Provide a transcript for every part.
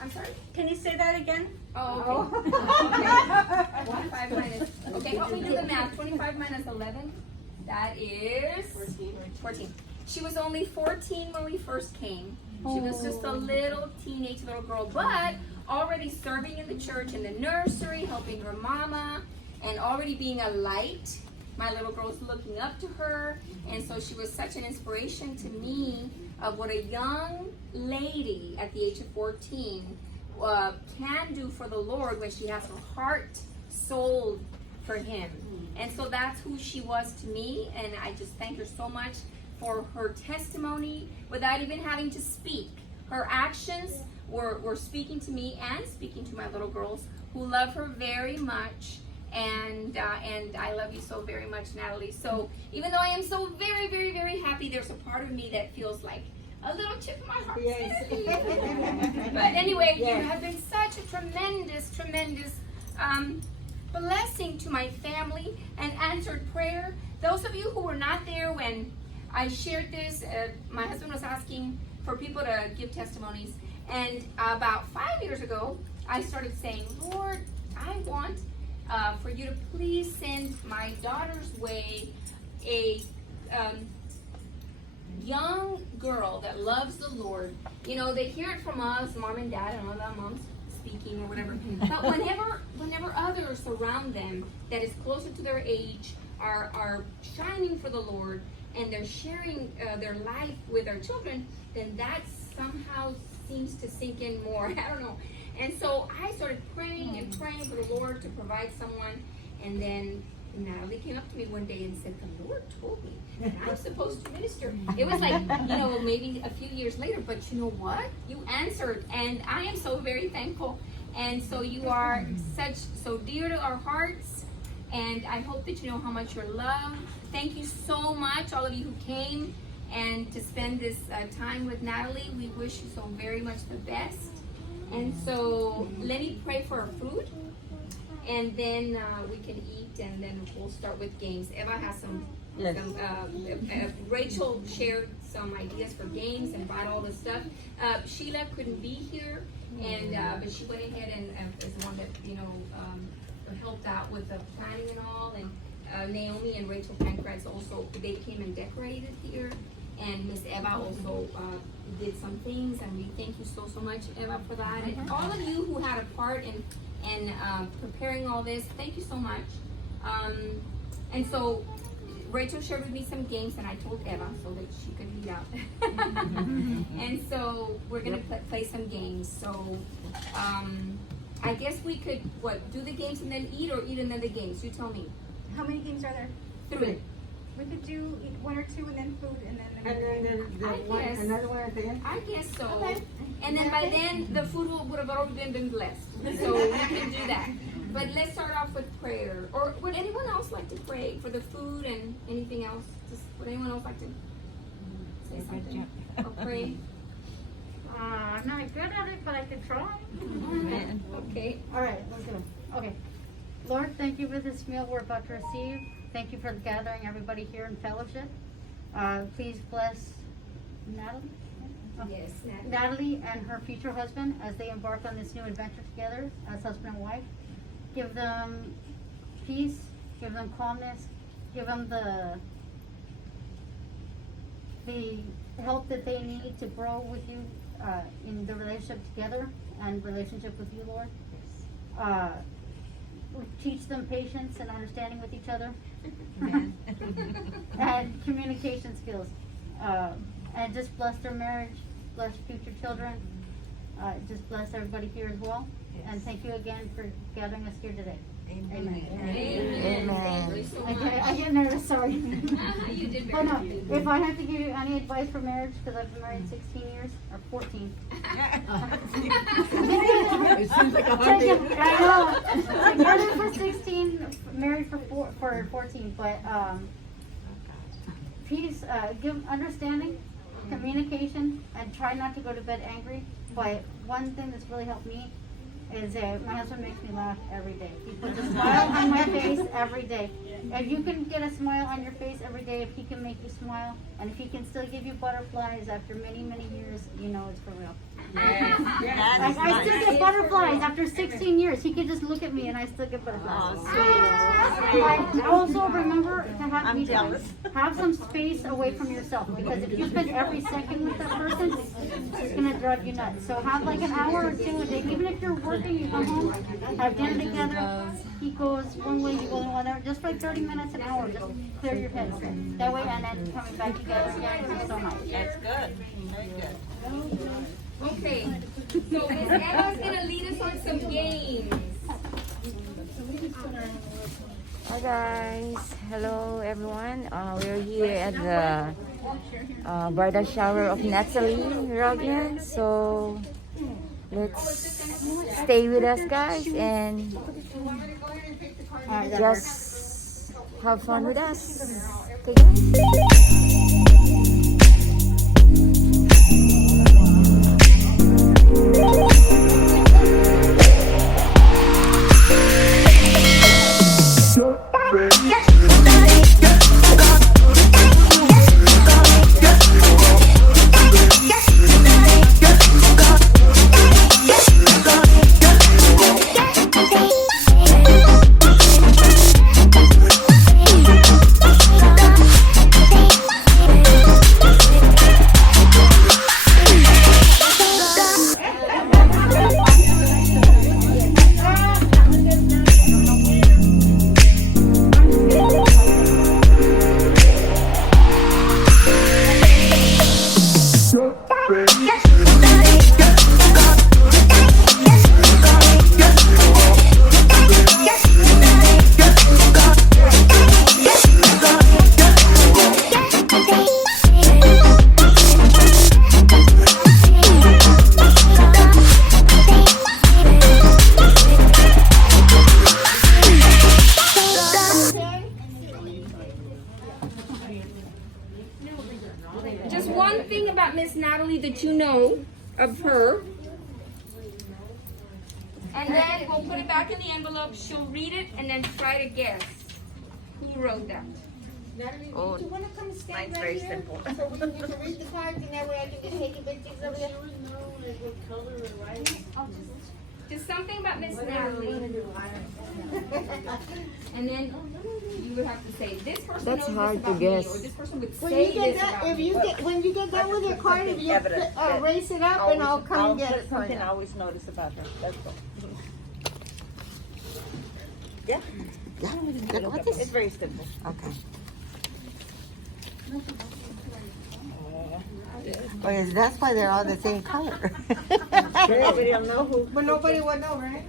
I'm sorry? Can you say that again? Oh, okay. 25 minus. Okay, help me do the math. 25 minus 11. That is 14. She was only 14 when we first came. She was just a little teenage little girl, but already serving in the church, in the nursery, helping her mama, and already being a light. My little girl was looking up to her, and so she was such an inspiration to me of what a young lady at the age of 14 can do for the Lord when she has her heart sold for Him. And so that's who she was to me, and I just thank her so much for her testimony without even having to speak. Her actions were speaking to me and speaking to my little girls who love her very much. And I love you so very much, Natalie. So even though I am so very, very, very happy, there's a part of me that feels like a little chip in my heart. Yes. But anyway, you have been such a tremendous, tremendous blessing to my family and answered prayer. Those of you who were not there when I shared this, my husband was asking for people to give testimonies. And about 5 years ago, I started saying, Lord, I want for you to please send my daughter's way a young girl that loves the Lord. You know, they hear it from us, mom and dad, and all that mom's speaking or whatever. But whenever others around them that is closer to their age are shining for the Lord and they're sharing their life with our children, then that somehow seems to sink in more. I don't know. And so I started praying and praying for the Lord to provide someone. And then Natalie came up to me one day and said, the Lord told me that I'm supposed to minister. It was like, maybe a few years later, but you know what? You answered. And I am so very thankful. And so you are so dear to our hearts. And I hope that you know how much you're loved. Thank you so much, all of you who came and to spend this time with Natalie. We wish you so very much the best. And so let me pray for our food, and then we can eat, and then we'll start with games. Eva has some Rachel shared some ideas for games and brought all the stuff. Sheila couldn't be here, and but she went ahead and is the one that helped out with the planning and all. And Naomi and Rachel Pancratz also, they came and decorated here. And Miss Eva also did some things, and we thank you so much, Eva, for that. And all of you who had a part in preparing all this, thank you so much. And so Rachel shared with me some games, and I told Eva so that she could lead out. And so we're gonna play some games. So I guess we could do the games and then eat, or eat and then the games? You tell me. How many games are there? 3. We could do 1 or 2 and then food and then another one at the end? I guess so. Okay. And then by then the food would have already been blessed. So we can do that. But let's start off with prayer. Or would anyone else like to pray for the food and anything else? Would anyone else like to say something or pray? I'm not good at it, but I can try. Okay. All right, let's go. Okay. Lord, thank you for this meal we're about to receive. Thank you for gathering everybody here in fellowship. Please bless Natalie. Yes, Natalie and her future husband as they embark on this new adventure together as husband and wife. Give them peace, give them calmness, give them the help that they need to grow with you in the relationship together and relationship with you, Lord. Teach them patience and understanding with each other. And communication skills. And just bless their marriage, bless future children, just bless everybody here as well. Yes. And thank you again for gathering us here today. Amen. Amen. I get nervous, sorry. You did very good. If I have to give you any advice for marriage, because I've been married 16 years, or 14. It seems like a hard day. I know. Together for 16, married for 14. But peace, give understanding, communication, and try not to go to bed angry. But one thing that's really helped me is my husband makes me laugh every day. He puts a smile on my face every day. If you can get a smile on your face every day, if he can make you smile, and if he can still give you butterflies after many, many years, you know it's for real. I still get butterflies after 16 years. He can just look at me and I still get butterflies. I also remember to have me have some space away from yourself, because if you spend every second with that person, it's gonna drive you nuts. So have like an hour or two a day. Even if you're working, you come home, have dinner together. He goes one way, you go the other. Just for like 30 minutes, an hour, just clear your head. That way, and then coming back, you guys are so nice. That's good. Very good. Okay, so Miss Emma's gonna lead us on some games. Hi guys, hello everyone. We're here at the bridal shower of Natalie Rognan. So let's stay with us, guys, and just have fun with us. Okay, guys. Just one thing about Miss Natalie that you know of her. And then we'll put it back in the envelope. She'll read it and then try to guess who wrote that. Natalie, Oh, do you want to come stand Mine's right very here? simple. So we can read the cards and that way I can just take your pictures over there. Just something about Miss Natalie. And then you would have to say, this person That's knows hard this to about me, guess. or this person would When say you get this that, about if me. you get, when you get done with your card, if you Evidence that raise it up and I'll come and get it for something you. I always notice about her. That's all. Yeah. Yeah. What is? It's very simple. Okay. Okay, that's why they're all the same color. Nobody will know who. But nobody will know, right?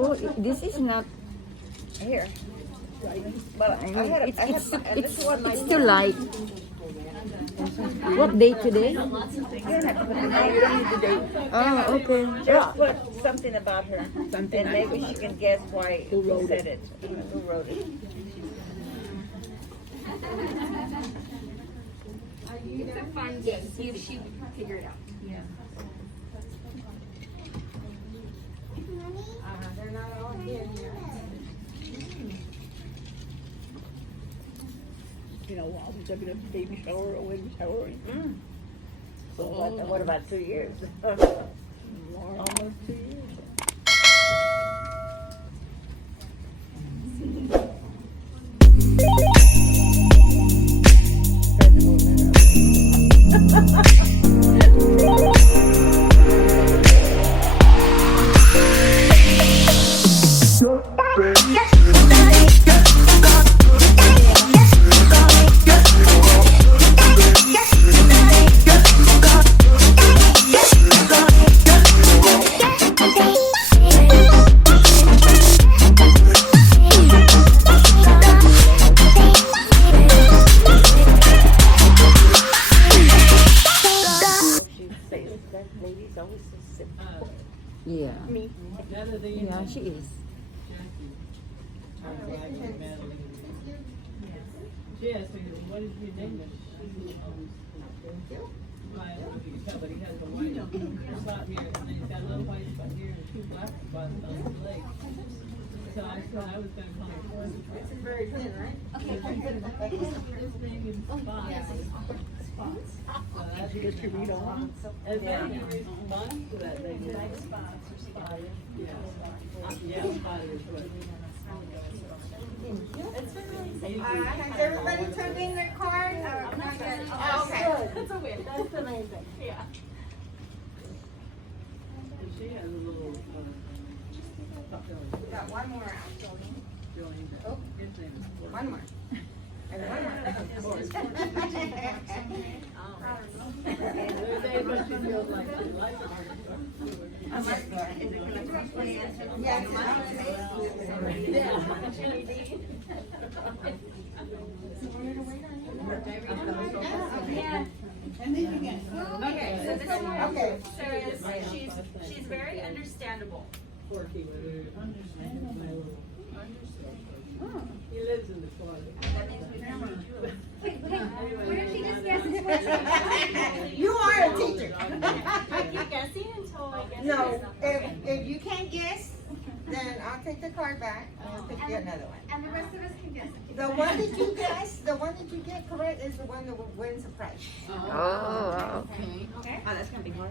Oh, this is not. Here. But I had a, and this one It's too light. What day today? you don't have to put the name, you don't need the date. Oh, okay. Just put something about her. And maybe she can guess why who said it. Who wrote it. It's a fun game. See if she would figure it out. They're not all here. You know, while we're having a baby shower or wedding shower. So what about 2 years? Almost 2 years. Yeah. Yeah, she is. Yeah, so what is your name? But he has a white spot here, and he's got a little white spot here and two black lake. So I was gonna call it. This is very thin, right? This thing in spots. Spots. So that's You get to read on. as many response to that, they do. Like spots or spotted. Yeah. Yeah, spotted is what. Has everybody turned in their card? Oh, okay. That's a win. That's the main thing. Yeah. And she has a little, We got one more out. Jolene. Oh. His name is Stork. One more. And one more. There's days when she feels like she likes it. Yeah. Okay, so this one Okay. says she's very understandable. Quirky with her. He lives in the closet. Where did she just guess? You are a teacher. I keep guessing until I guess. No, if you can't guess, then I'll take the card back and I'll pick you another one. And the rest of us can guess. The one that you guess, the one that you get correct is the one that wins the prize. Oh, Okay. Oh, that's gonna be hard.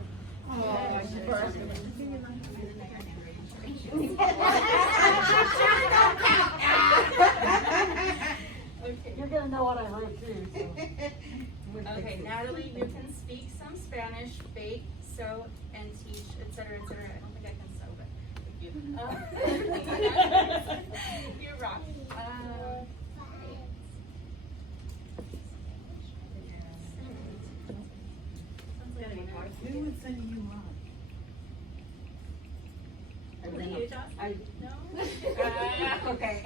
You're gonna know what I heard too. Okay, Natalie, you can speak some Spanish, bake, sew, and teach, etc., etc. I don't think I can sew, but you rock. Who would say you rock? You, Josh? No? Okay.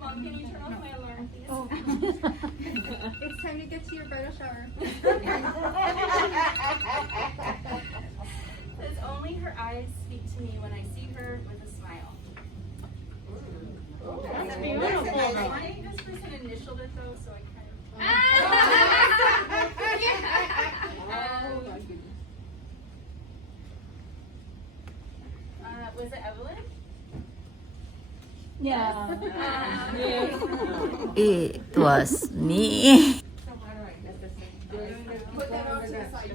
Mom, can you turn off my alarm, please? It's time to get to your bridal shower. Says only her eyes speak to me when I see her with a smile. That's I think this person initialed it though, so I kind of. Was it Evelyn? Yeah. it was me. Put that on to the side.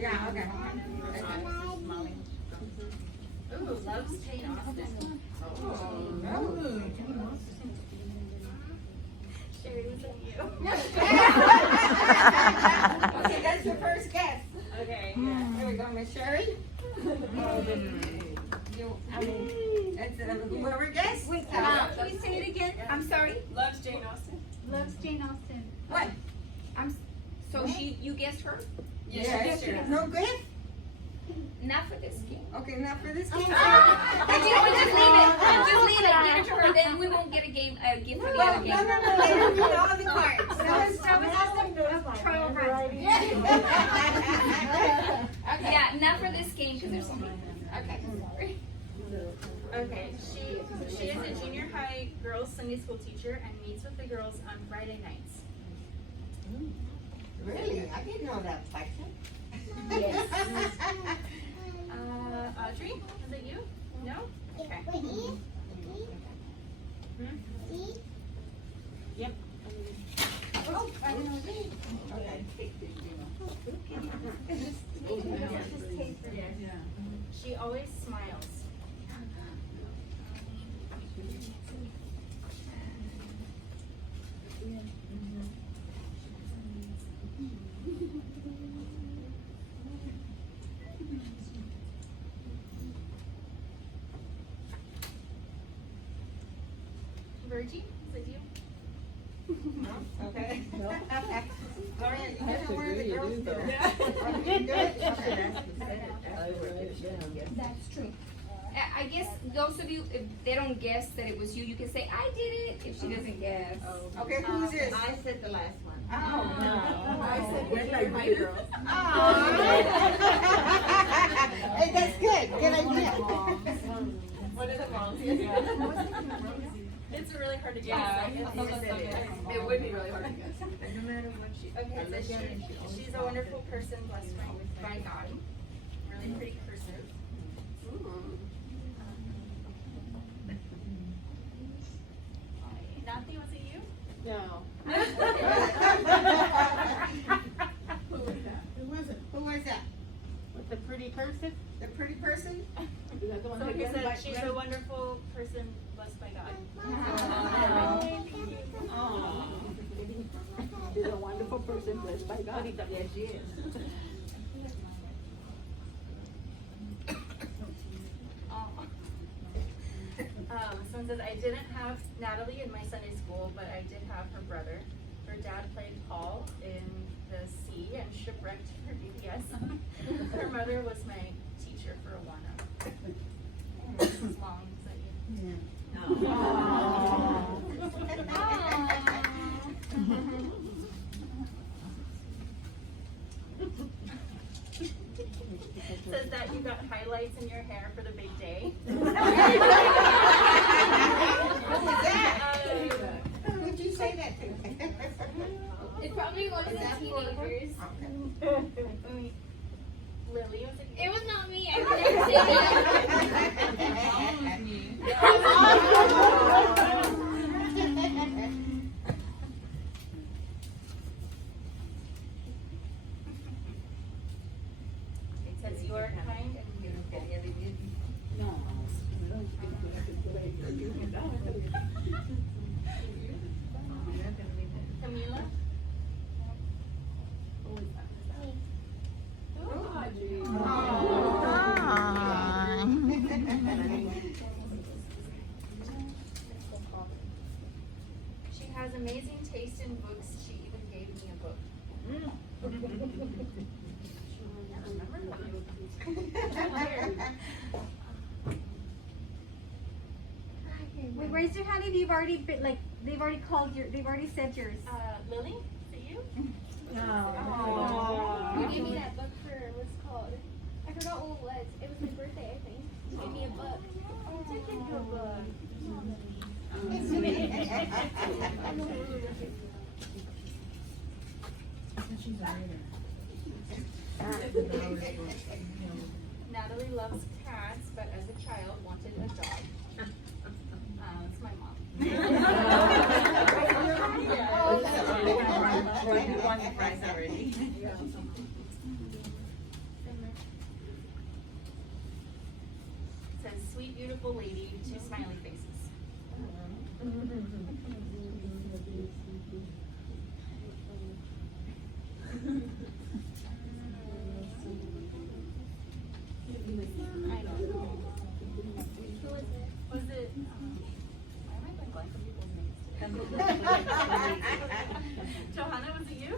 Yeah, okay. Ooh, loves Jane Austen. Sherry, is it you? Okay, that's your first guess. Okay. Here we go, Miss Sherry. That's whoever guessed. Wait, please say it again. I'm sorry. Loves Jane Austen. Loves Jane Austen. What? So you guessed her? Yes, no good? Not for this game. Okay, not for this game. Just leave it. Just leave it. Give it to her. Then we won't get a gift for the No, other no, game. no, let her read all the cards. That was just a trial run. Yeah, not for this game because there's so many. Okay. Okay, she is a junior high girls Sunday school teacher and meets with the girls on Friday nights. Really? I didn't know that, Paxton. Yes. Audrey, is it you? No? Okay. Yep. Oh, I didn't know that. Okay. She always smiles. Virgie, is it you? No? Okay. Gloria, you That's didn't a wear the good girls' you do, though. dinner. Oh, you didn't do it? Okay. I write it down. That's true. I guess those of you, if they don't guess that it was you, you can say, I did it, if she doesn't guess. Okay, who's this? I said the last one. Oh, no. I said, We're like my girls. Hey, that's good. Good idea. What is it, Mom? girls. It's really hard to guess. Yeah, It would be really hard to guess. Okay, so she's a wonderful person, blessed by God. Really pretty cursive. Nathi, was it you? No. Who was that? With the pretty cursive? The pretty person? Is that the one So that he goes said by- she's a wonderful person, blessed by God. Aw. She's a wonderful person blessed by God. Yes, she is. Someone says, I didn't have Natalie in my Sunday school, but I did have her brother. Her dad played Paul in the sea and shipwrecked her DPS. Her mother was my teacher for Awana. This is long, so says that you got highlights in your hair for the big day. Who'd you say that to? It's probably one of the teenagers. Lily, was it? It was not me. I would never say that. It says you are kind and beautiful. No. Camila? She has amazing taste in books. She even gave me a book. Wait, raise your hand if you've already been, like, they've already said yours. Lily, is it you? You gave me that book for what's it called? I forgot what it was. It was my birthday, I think. You gave me a book. Oh, I did give you a book. Natalie loves cats, but as a child wanted a dog. It's my mom. Won the prize already. Says sweet, beautiful lady, two smiley faces. I don't know. Who was it? Was it? Why am I going blank on people's names today? Johanna, was it you?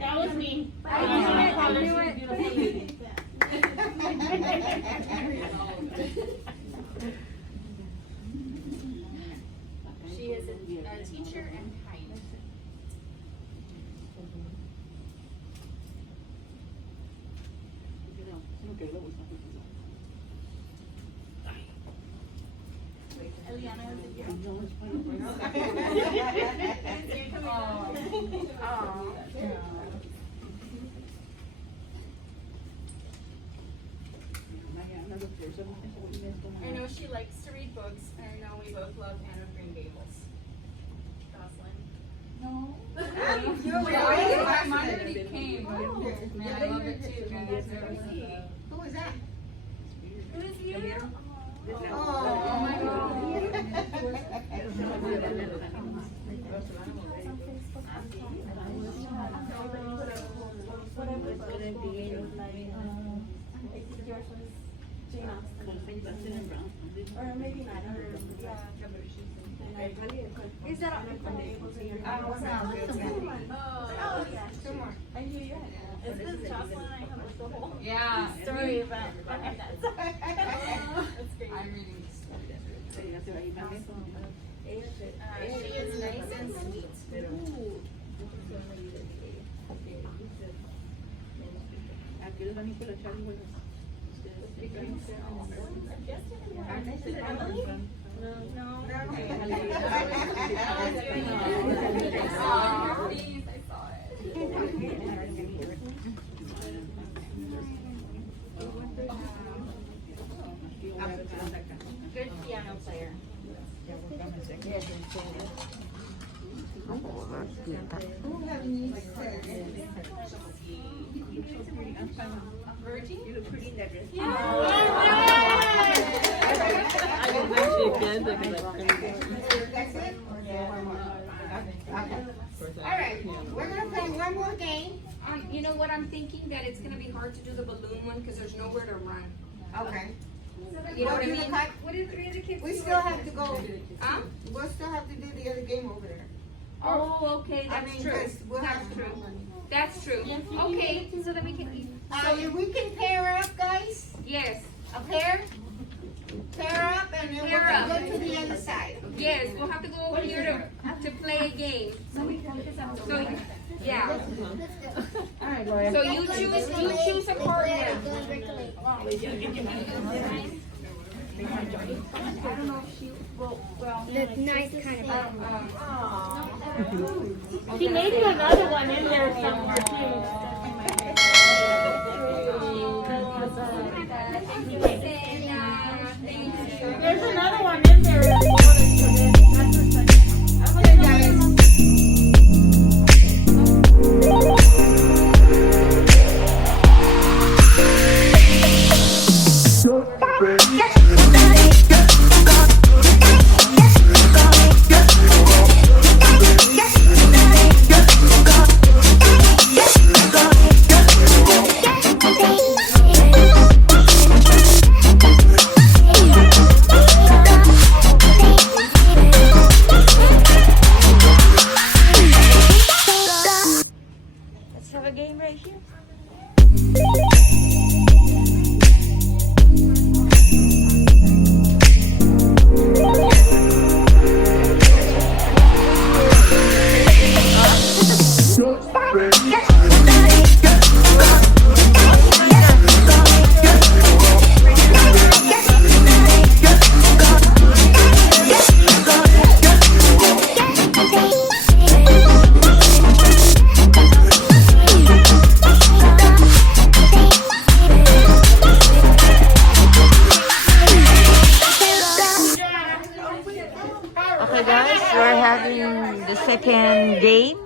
That was me. I knew it. Beautiful lady. She is a teacher and kind. Eliana, was it you? It's you, Camila. I know she likes to read books, and I know we both love Anne of Green Gables. Jocelyn. No. Mine already came. Man, I love it too. Who was that? Who is you? Oh my Or maybe not. Is that on? Oh, yeah. Two more. Is this Jocelyn and I have like the whole Yeah. story about behind that? That's great. I'm reading this. She is nice and sweet. Good piano player. Virgie? You look pretty in that dress. I didn't actually dance because I couldn't. That's it? All right, we're gonna play one more game. You know what I'm thinking? That it's gonna be hard to do the balloon one because there's nowhere to run. Okay. You know what I Do the mean? cut. What did the other kids We do? still have to go, Huh? we'll still have to do the other game over there. Oh, okay, I that's mean, true. 'cause we'll have That's to. true. That's true. Okay, so then we can. If we can pair up, guys, Yes, a pair up, and then we're Pair gonna up. go to the other side. yes, we'll have to go over here to play a game. So yeah. All right, Gloria. So you choose a partner. I don't know if she will. Well, The nice kind of. She may do another one in there somewhere too. There's another one in there. Okay, guys. Let's have a game right here. Okay, guys, we're having the second game.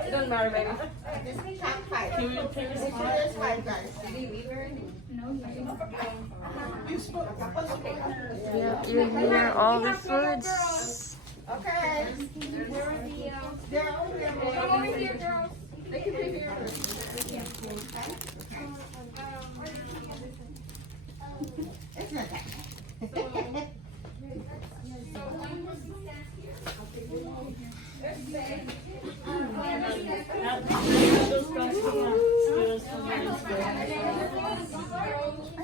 This is top five. There's five, guys. You hear all these words? Okay. They're over there. Come over here, girls. They can be here. It's not that.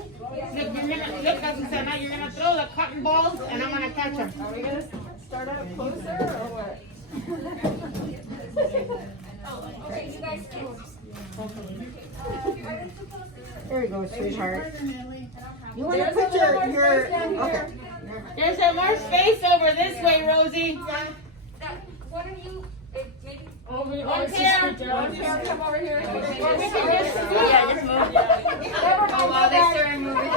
Look, Susana, you're gonna throw the cotton balls and I'm gonna catch them. Are we gonna start out closer or what? Okay, you guys can. There you go, sweetheart. You want to put your, okay. There's some more space over this way, Rosie. One of you, maybe. One pair. Come over here. Or we can just Oh, wow, they started moving.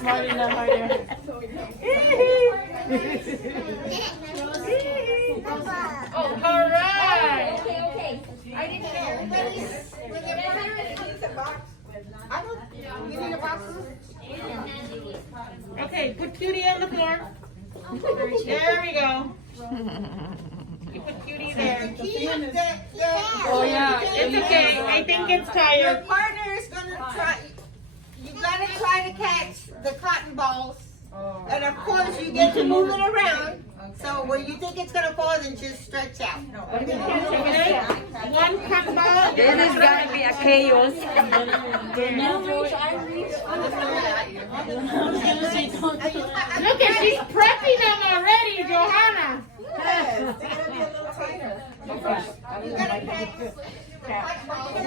Smart enough, are you? Oh, All right. okay. I didn't know. You need a box? Okay, put Cutie on the floor. There we go. You put cutie there. Oh yeah. It's okay. I think it's Your tired. partner is gonna try. You gotta try to catch the cotton balls, and of course you get to move it around. So when you think it's gonna fall, then just stretch out. Okay? One cotton ball. This is gonna be a chaos. Look at, she's prepping them already, Johanna. Yes, it's gonna be a little tighter. You gotta catch the cotton balls.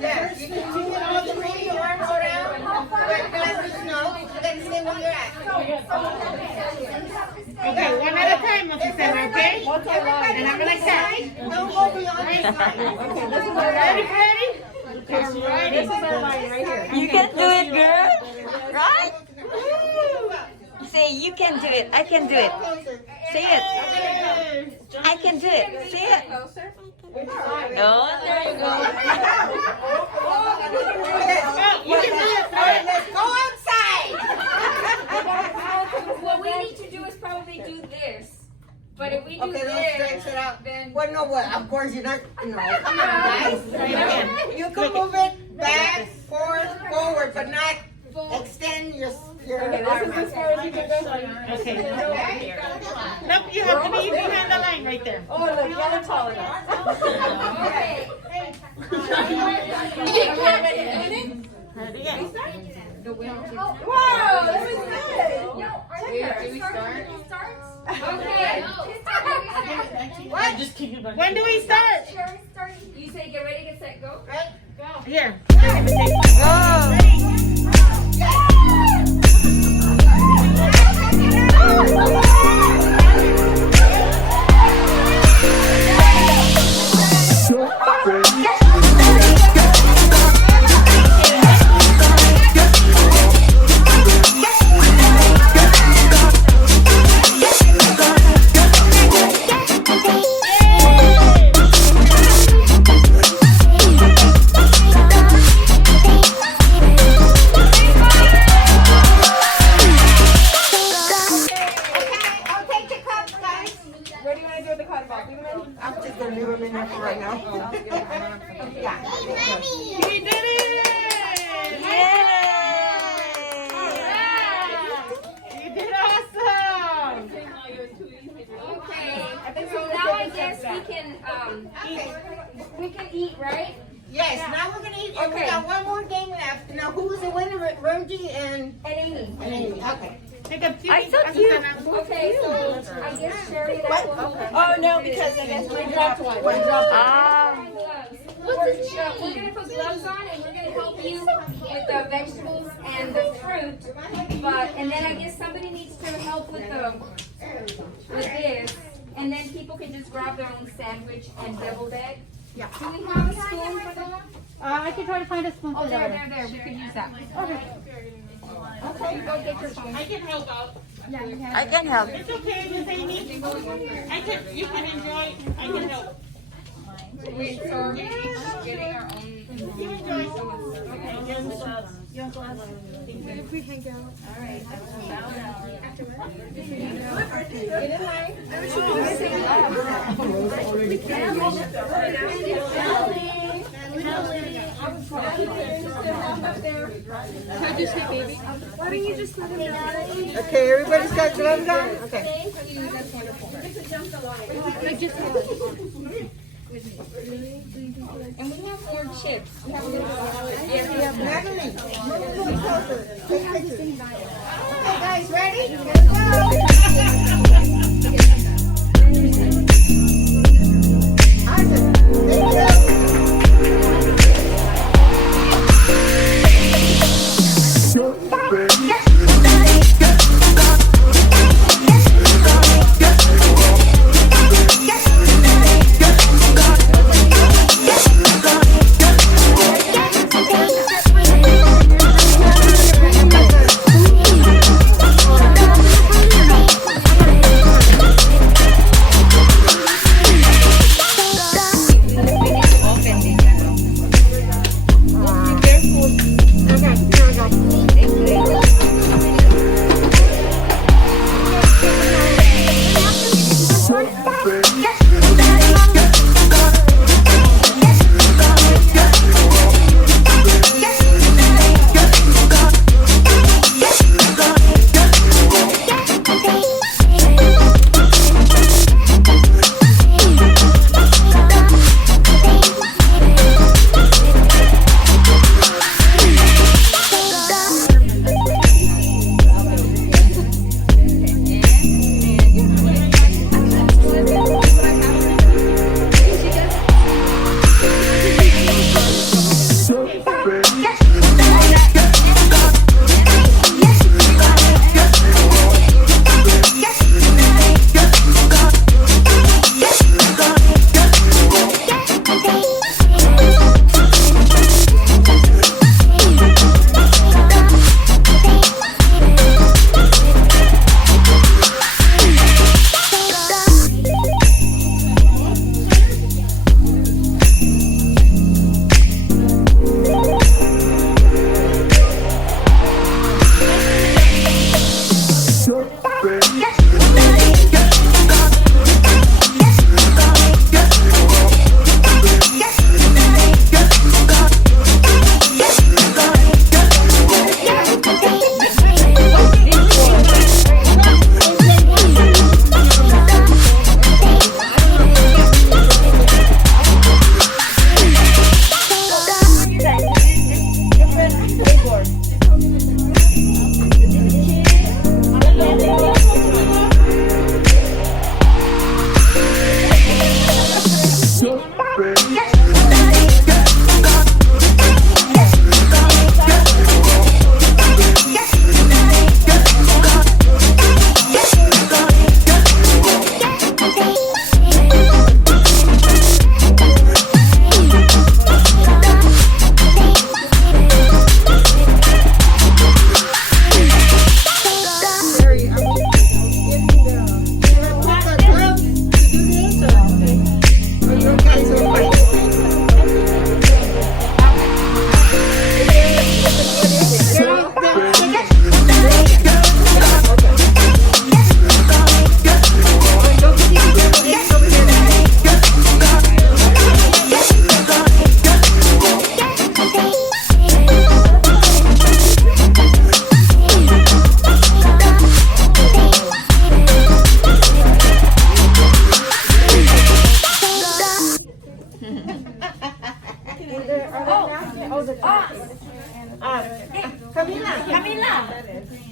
Yes, you can move it all the way your arms around, but just know you gotta stay where you're at. Okay, one at a time, Mrs. Sarah, okay? And I'm gonna catch. Don't go beyond the line. Ready, Freddie? Alrighty. This is our line right here. You can do it, girl. Right? Say, you can do it. I can do it. Say it. I can do it. Say it. Oh, there you go. You can do it. Let's go outside. What we need to do is probably do this. But if we do Okay, let's this, stretch it out. then Well, no, what? Of course you're not. No, come on, guys. You can move it back, forward, but not extend your arm. As far as you can go. Okay. Nope, you have to be behind the line right there. Oh, look, y'all are tall enough. okay. Wow, that was good. Do we start? Okay. When do we start? You say get ready, get set, go. Here. We did it! You did awesome! Okay. So now I guess we can eat, right? Yes, now we're gonna eat. And we got one more game left. Now, who's the winner? Rosie and Amy. Amy. Okay. I thought you. Okay, so I guess Sherry and I will. Oh, no, because I guess we dropped one. One dropped We're gonna put gloves on and we're gonna help you with the vegetables and the fruit. And then I guess somebody needs to help with this. And then people can just grab their own sandwich and deviled egg. Yeah. Do we have a spoon for that? I can try to find a spoon Oh, for that. there. We could use that. Okay, go get your phone. I can help out. I can help. It's okay, Miss Amy. You can enjoy. I can help. Wait, so are we each getting our own? You enjoy. Okay, everybody's got gloves on? Okay. That's wonderful. And we have more chips. We have a little Natalie, move a little closer. Take pictures. Okay, guys, ready? Let's go. Awesome. Thank you. Thank you.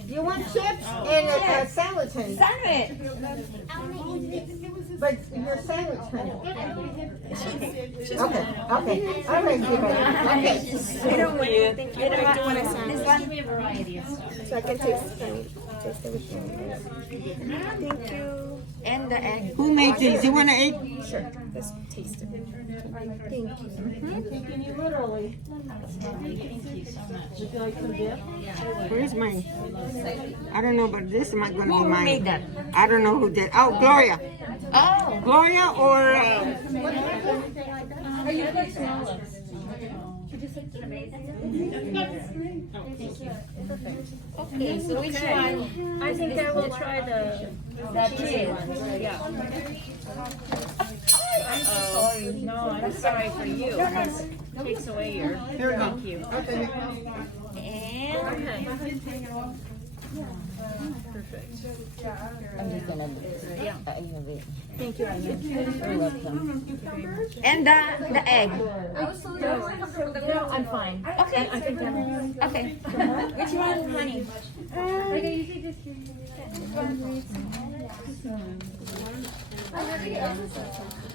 You want chips and a sandwich, honey. Sandwich. But your sandwich, honey. Okay. All right, give it. Okay. I don't want you. I don't want this one. So I can taste everything. Thank you. And the egg. Who made these? You want to eat? Sure, let's taste it. Thank you. Taking you literally. Thank you so much. Would you like some dip? Where's mine? I don't know, but this is not going to be Who mine. made that? I don't know who did. Oh, Gloria. Oh. Gloria or... Okay, so which one? I think I will try the cheese one. Yeah. I'm so sorry. No, I'm sorry for you. Takes away your. Here we go. Thank you. Okay. And I'm just gonna Thank you, Anya. You're welcome. And the egg. No, I'm fine. Okay. I think I'm. Okay. Which one, honey?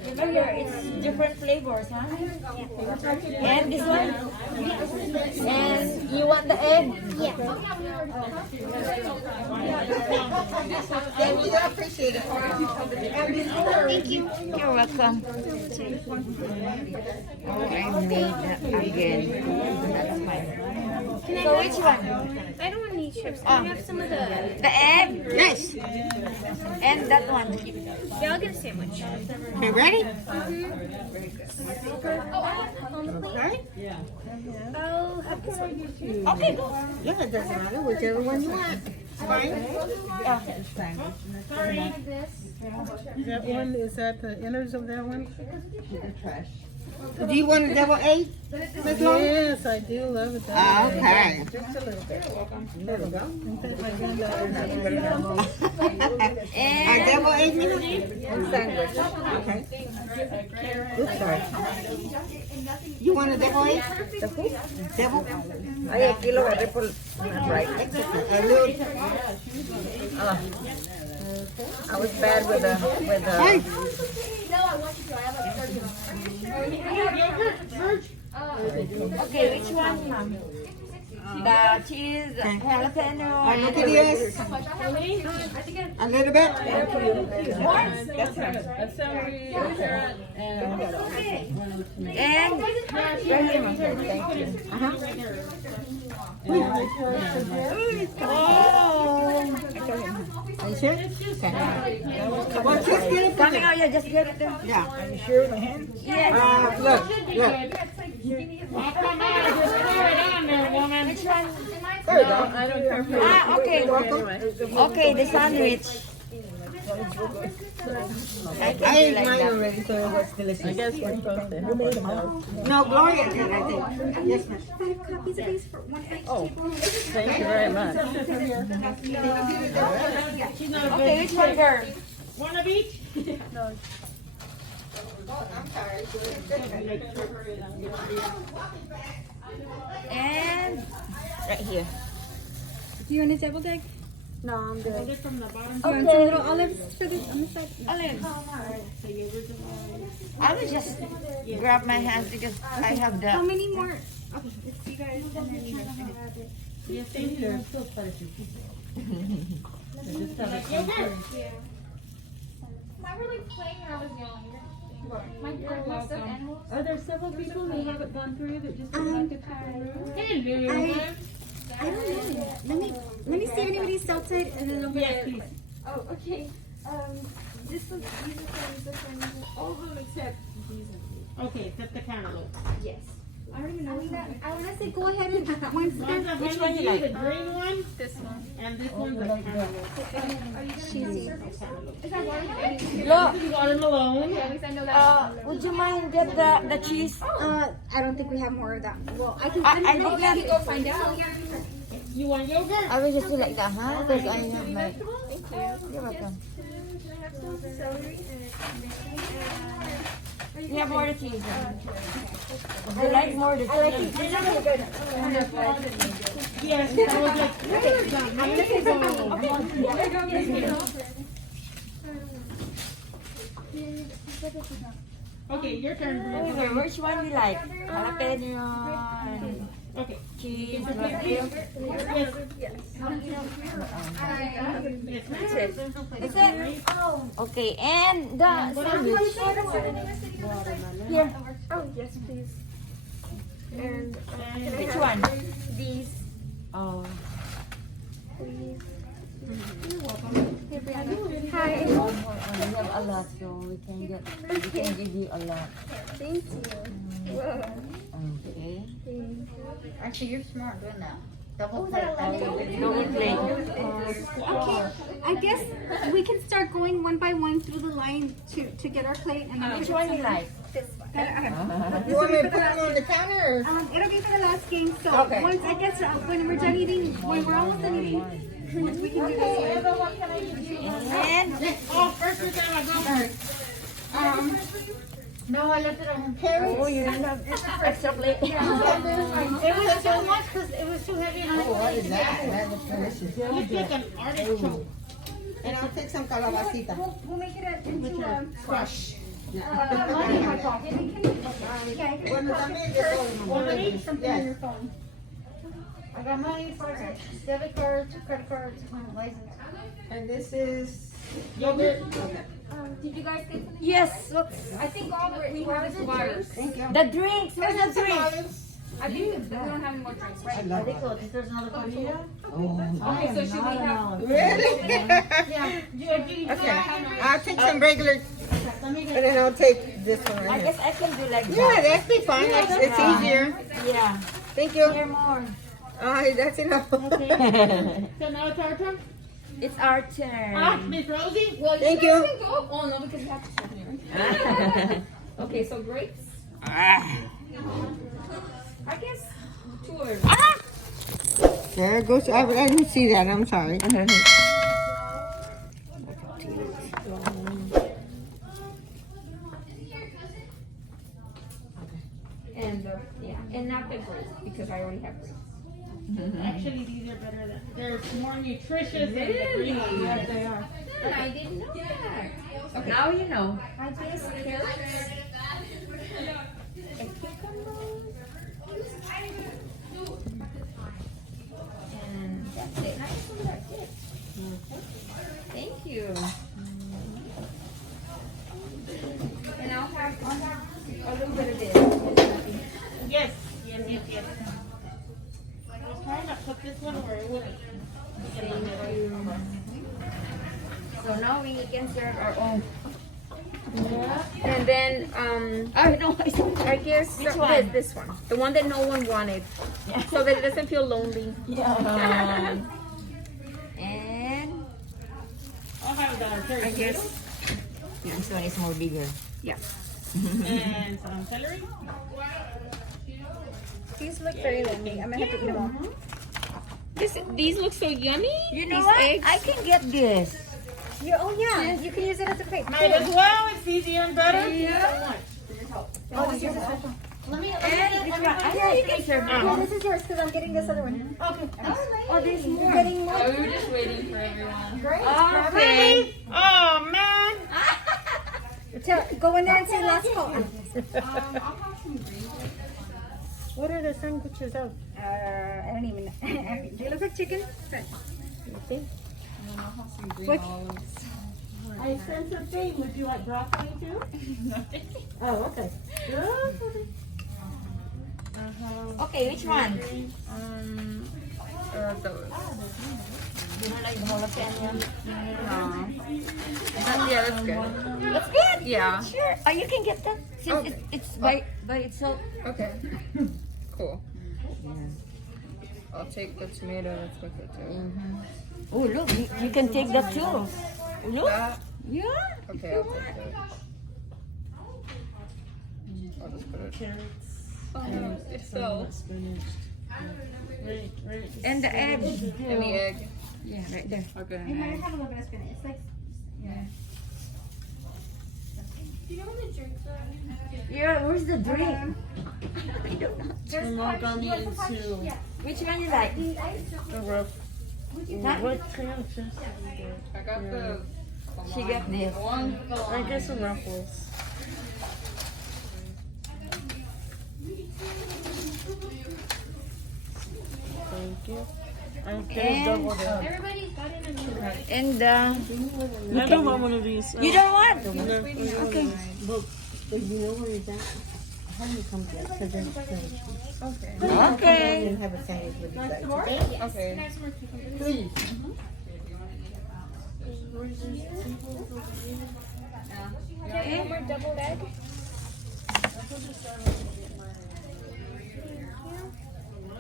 Remember, it's different flavors, huh? And this one? And you want the egg? Thank you. I appreciate it. Thank you. You're welcome. Oh, I made that again. That's fine. So which one? I don't want any chips. Can I have some of the. The egg? Yes. And that one. Yeah, I'll get a sandwich. Okay, ready? Right? I'll have this one. Okay, go. Yeah, it doesn't matter. Whichever one you want. It's fine. That one, is that the innards of that one? Do you want a double eight? Miss Lauren? Yes, I do love it. That way. Okay. Just a little bit. There we go. In fact, my granddaughter's A double eight minutes? Sandwich. Okay. You want a double eight? Double? Ay, aquí lo agarré por right. A little. I was bad with the Hey. Okay, which one, ma'am? The cheese, jalapeno. Look at this. A little bit. And right here, ma'am. Thank you. Are you sure? Okay. Well, just get it. Coming out, yeah, just get it there. Yeah. Are you sure with my hand? Yes. Look. Which one? There we go. I don't care for Ah, okay. Okay, the sandwich. I I can ate do like mine that. already, so it was delicious. I guess we're supposed to help ourselves. No, Gloria did, I think. Yes, ma'am. Copies of these for one for each table. Thank you very much. Okay, which one, girl? One of each? And right here. Do you want a double deck? No, I'm good. Do you want some little olives for this on the side? Olives. I will just grab my hands because I have How the. many more? Okay, it's you guys and then you guys. Yes, thank you. I really playing when I was young. My grandma stuffed animals. Are there several people who haven't gone through that just would like to check the room? Hello. I don't know. Let me see if anybody's outside and then over Yes, there. please. Oh, okay. This was these are things this one. All of them except these. Okay, except the cantaloupe. Yes. I don't even know that. I want to say go ahead and one second. Which one you like? The green one This one. and this one's a cantaloupe. Are you cheesy? Is that watermelon? Look, This is watermelon. At least I know that. would you mind get the cheese? I don't think we have more of that. Well, I can. I I think can go find out. You want yogurt? I will just do like that, huh? Because I have my. You're welcome. You have more the cheese. I like more the cheese. Yes, I was like, where is that? Okay, your turn. Oliver, which one you like? Jalapeno. Okay. Cheese. Is it? Okay, and the sandwich. Here. Oh, yes, please. And Which one? these, Oh. please. Hi. We have a lot, so we can give you a lot. Thank you. Whoa. Okay. Actually, you're smart doing that. Double plate. Double plate. Okay, I guess we can start going one by one through the line to get our plate and then Which one you like? You want me to put them on the counter or? it'll be for the last game. So Okay. once I guess when we're done eating, when we're almost done eating, we can do this. And Oh, first we gotta go. No, I left it on. oh, you didn't have extra plate. It was too much because it was too heavy. And What is that? That's delicious. You took an artichoke. And I'll take some calabacita. We'll make it into Crush. okay. Bueno, también de todo. Something on your phone. I got my debit cards, credit cards, license. And this is Yogurt. Did you guys get something? Yes. Look. I think all we have is waters. The drinks. Where's the drinks? I think we don't have any more drinks, right? I think so. There's another one. Okay, so should we have? Really? Okay. I'll take some regular, and then I'll take this one I right here. guess I can do like Yeah, that. that'd be fine. It's easier. Yeah. Thank you. Here more. That's enough. So now it's our turn. It's our turn. Ah, Miss Rosie. Well, Thank you. you. Guys can go. Oh no, because you have to sit here. Okay, so grapes. I guess two orders. There goes. I didn't see that. I'm sorry. And yeah, and not the grapes because I already have grapes. Actually, these are better than, they're more nutritious than the green ones. Yes, they are. I didn't know that. Okay. Now you know. I guess carrots and cucumbers. And that's it. I think that's it. Thank you. And I'll have a little bit of this. Yes, yes, yes, yes. I was trying to put this one where it wouldn't. So now we can serve our own. Yeah. And then I know. I guess Which one? this one, the one that no one wanted, so that it doesn't feel lonely. Yeah. And I'll have the carrot. I guess, this one is more bigger. yeah. And some celery. These look very yummy. I'm gonna have to eat them all. These look so yummy. You know These what? eggs. I can get this. Oh yeah, you can use it as a plate. Might as well. It's easier and better. Oh, this is a special. Let me And which one? I know you can serve Yeah, it. this is yours because I'm getting this other one. Okay. Oh, there's more. You're getting more. We were just waiting for everyone. Great. Okay. Oh, man. Go in there and say last call. What are the sandwiches of? I don't even know. They look like chicken. What? I sent something. Would you like broccoli too? Oh, okay. Okay, which one? Those. You don't like the jalapeno? Yeah, that's good. That's good. Yeah. Sure. Oh, you can get that since it's by itself. Okay. Cool. I'll take the tomato. That's with it too. Oh, look, you can take that too. Look. That? Yeah. Okay, I'll take that. I'll just put it. Carrots. It's so. Spinach. Right. And the egg. And the egg. Yeah, right there. Okay. I might have a little bit of spinach. It's like, yeah. Yeah, where's the drink? I don't know. There's Mark on you want the some punch? two. Yeah. Which one you like? The rough. What chances? I got the She got this. I guess the ruffles. Thank you. Okay, double that. Everybody's got it in the And I don't want one of these. you don't want? Okay. But you know where it's at? Honey comes in, so then it's Okay. Okay. and have a sandwich with you guys, okay? Okay. Please. Okay. One more double egg.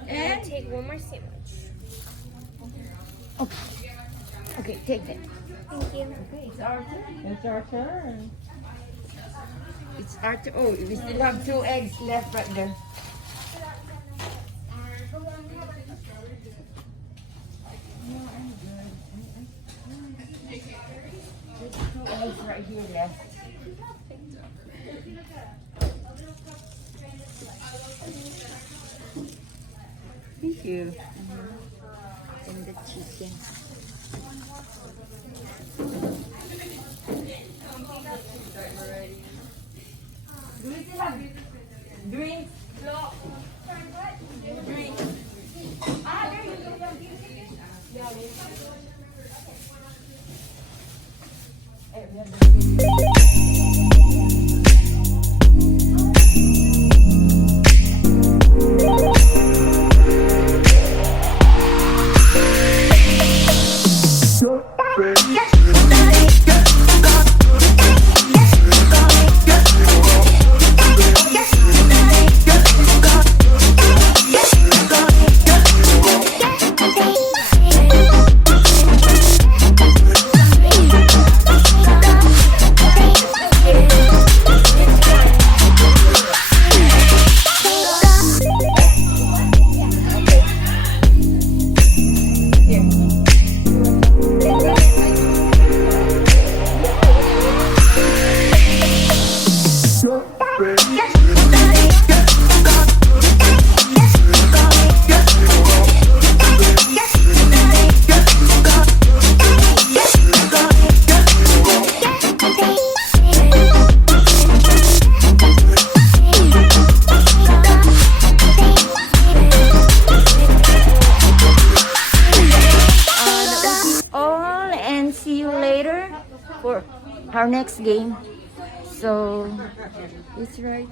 And Take one more sandwich. okay, take that. Thank you. It's our turn. It's hard to. Oh, we still have 2 eggs left right there. There's 2 eggs right here left. Thank you. And the chicken. Do we still have drinks? Drinks. Ah, there you go. Yeah, all and see you later for our next game. So it's right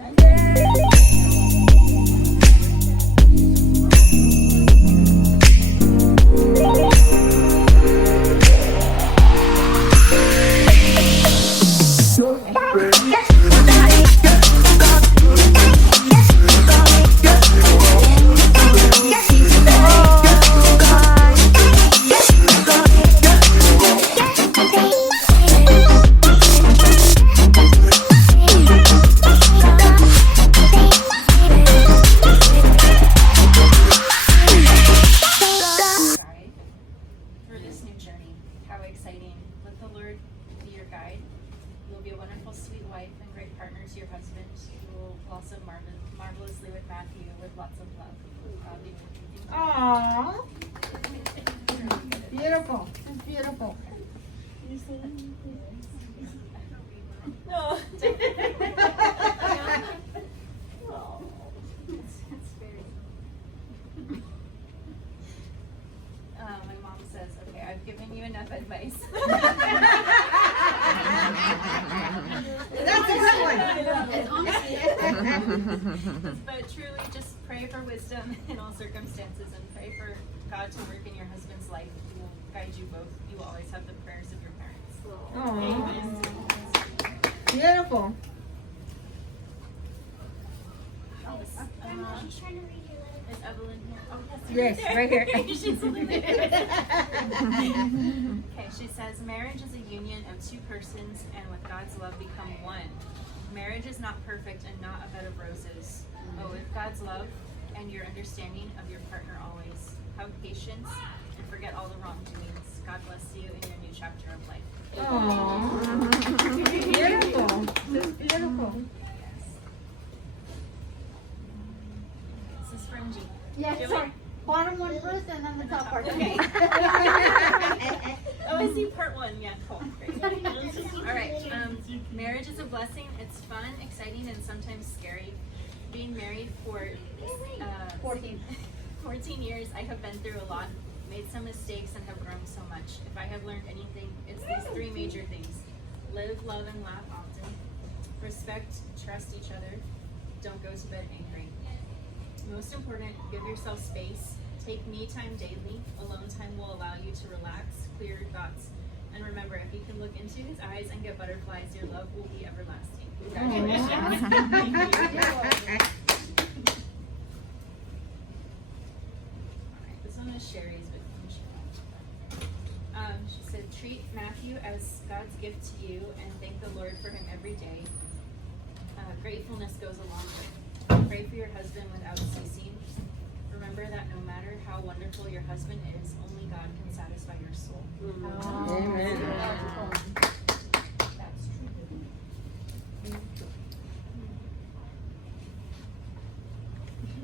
for this new journey. How exciting. Let the Lord be your guide. You'll be a wonderful, sweet wife and great partner to your husband. You will blossom marvelously with Matthew with lots of love. Be with you. Aww. Beautiful. It's beautiful. No. My mom says, okay, I've given you enough advice. That's a good one. But truly, just pray for wisdom in all circumstances and pray for God to work in your husband's life. He will guide you both. You will always have the prayers of your parents. Aww. Beautiful. Is Evelyn here? Oh, Yes, right here. She's okay, she says, marriage is a union of 2 persons and with God's love become one. Marriage is not perfect and not a bed of roses. But with God's love and your understanding of your partner always. Have patience and forget all the wrongdoings. God bless you in your new chapter of life. Aww. Beautiful. Just beautiful. This is from G. Yeah, Julie? sorry. Bottom one first and then the top part. Okay. Oh, I see part one. Yeah, cool. Great. All right. Marriage is a blessing. It's fun, exciting, and sometimes scary. Being married for 14 years, I have been through a lot, made some mistakes, and have grown so much. If I have learned anything, it's these three major things. Live, love, and laugh often. Respect, trust each other. Don't go to bed angry. Most important, give yourself space. Take me time daily. Alone time will allow you to relax, clear your thoughts. And remember, if you can look into his eyes and get butterflies, your love will be everlasting. Congratulations. Alright, this one is Sherry's, but she said, treat Matthew as God's gift to you and thank the Lord for him every day. Gratefulness goes a long way. Pray for your husband without ceasing. Remember that no matter how wonderful your husband is, only God can satisfy your soul. Amen. That's true.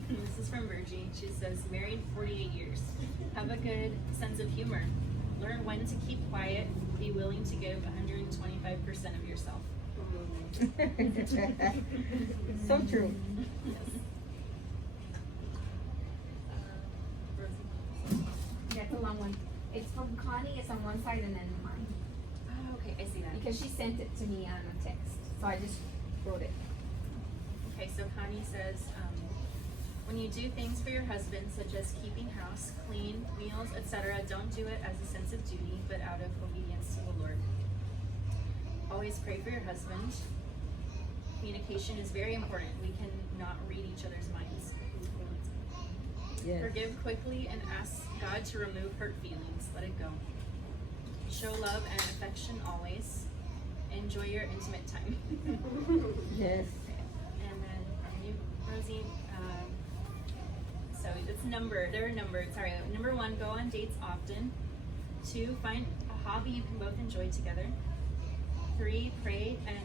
This is from Virgie. She says, married 48 years. Have a good sense of humor. Learn when to keep quiet. Be willing to give 125% of yourself. So true. Yeah, it's a long one. It's from Connie. It's on one side and then mine. Oh, okay, I see that. Because she sent it to me on a text. So I just wrote it. Okay, so Connie says, when you do things for your husband, such as keeping house, clean, meals, etc., don't do it as a sense of duty, but out of obedience to the Lord. Always pray for your husband. Communication is very important. We cannot read each other's minds. Yes. Forgive quickly and ask God to remove hurt feelings. Let it go. Show love and affection always. Enjoy your intimate time. Yes. And then Rosie, so it's numbered. They're numbered. Sorry. Number 1, go on dates often. 2, find a hobby you can both enjoy together. 3, pray and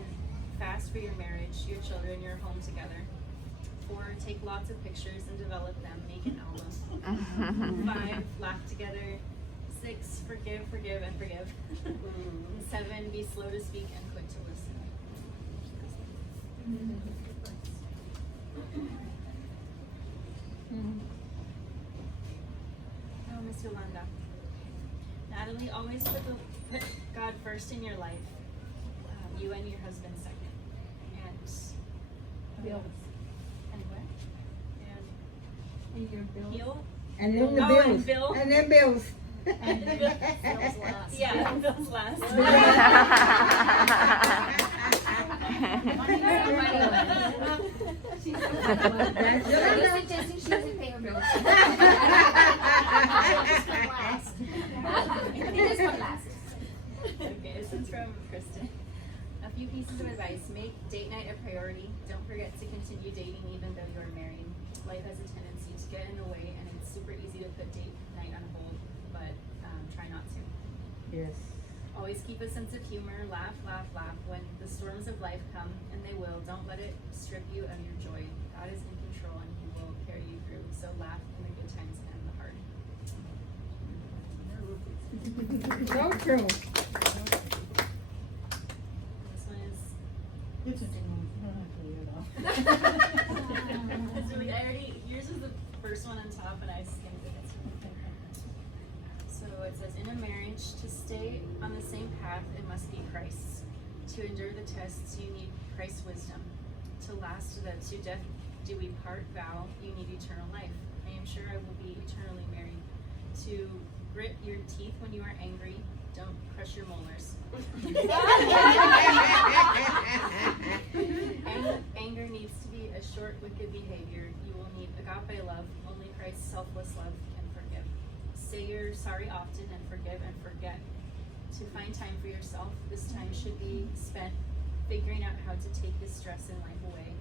fast for your marriage, your children, your home together. 4, take lots of pictures and develop them. Make an album. 5, laugh together. 6, forgive, and forgive. 7, be slow to speak and quick to listen. Oh, Miss Yolanda. Natalie, always put God first in your life. You and your husband second. And Bills. and what? And your bills. Heal. And then the Oh, bills. and Bill. And then bills. And Bill's last. Yeah, and Bill's last. That's So Yolanda. you're suggesting she doesn't pay her bills. This one last. Okay, this one's from Kristen. A few pieces of advice. Make date night a priority. Don't forget to continue dating even though you are married. Life has a tendency to get in the way and it's super easy to put date night on hold, but try not to. Yes. Always keep a sense of humor. Laugh, laugh, laugh. When the storms of life come, and they will, don't let it strip you of your joy. God is in control and he will carry you through. So laugh in the good times and the hard. So true. This one is It's a good one. You don't have to leave it off. it's really, I already, yours is the first one on top and I skimmed it. So it says, in a marriage, to stay on the same path, it must be Christ's. To endure the tests, you need Christ's wisdom. To last to the to death do we part vow, you need eternal life. I am sure I will be eternally married. To grit your teeth when you are angry, don't crush your molars. Anger needs to be a short, wicked behavior. You will need agape love. Only Christ's selfless love can forgive. Say you're sorry often and forgive and forget. To find time for yourself, this time should be spent figuring out how to take the stress in life away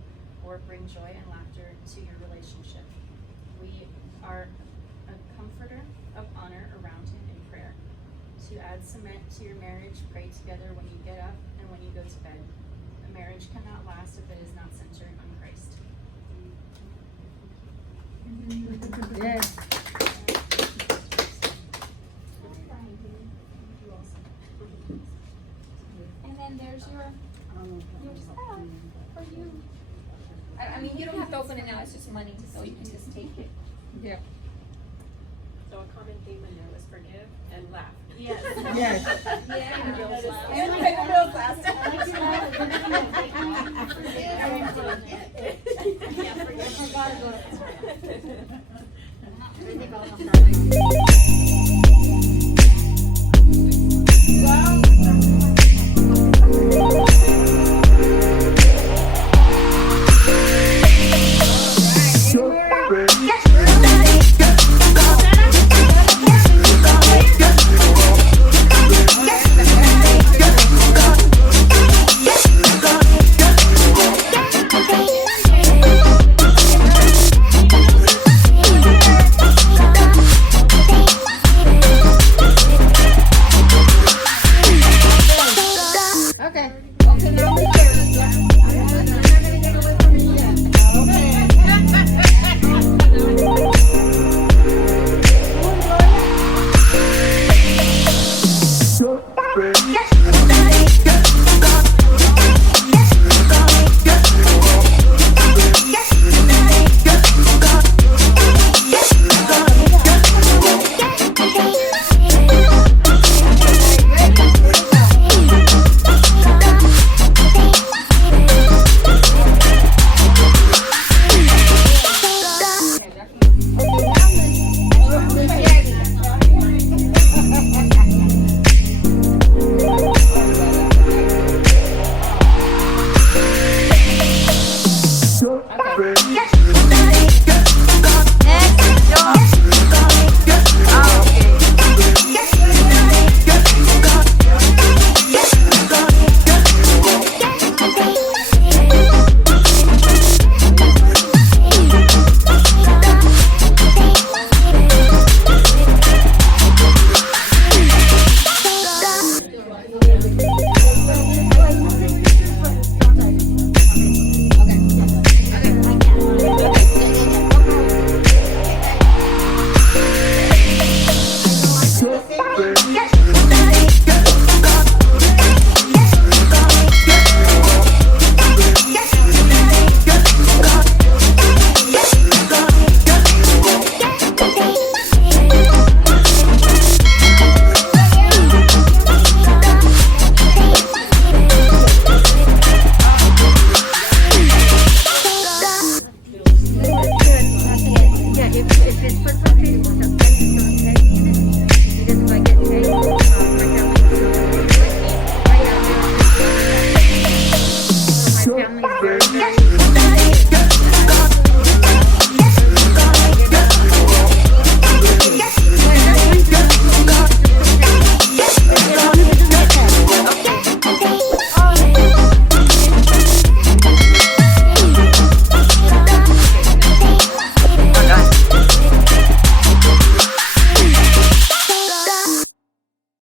or bring joy and laughter to your relationship. We are a comforter of honor around him in prayer. To add cement to your marriage, pray together when you get up and when you go to bed. A marriage cannot last if it is not centered on Christ. Yes. I mean, you don't have to open it now, it's just money, so you can just take it. Yeah. So a common theme in there was forgive and laugh. Yes. Yes. Yeah. Okay. Okay, now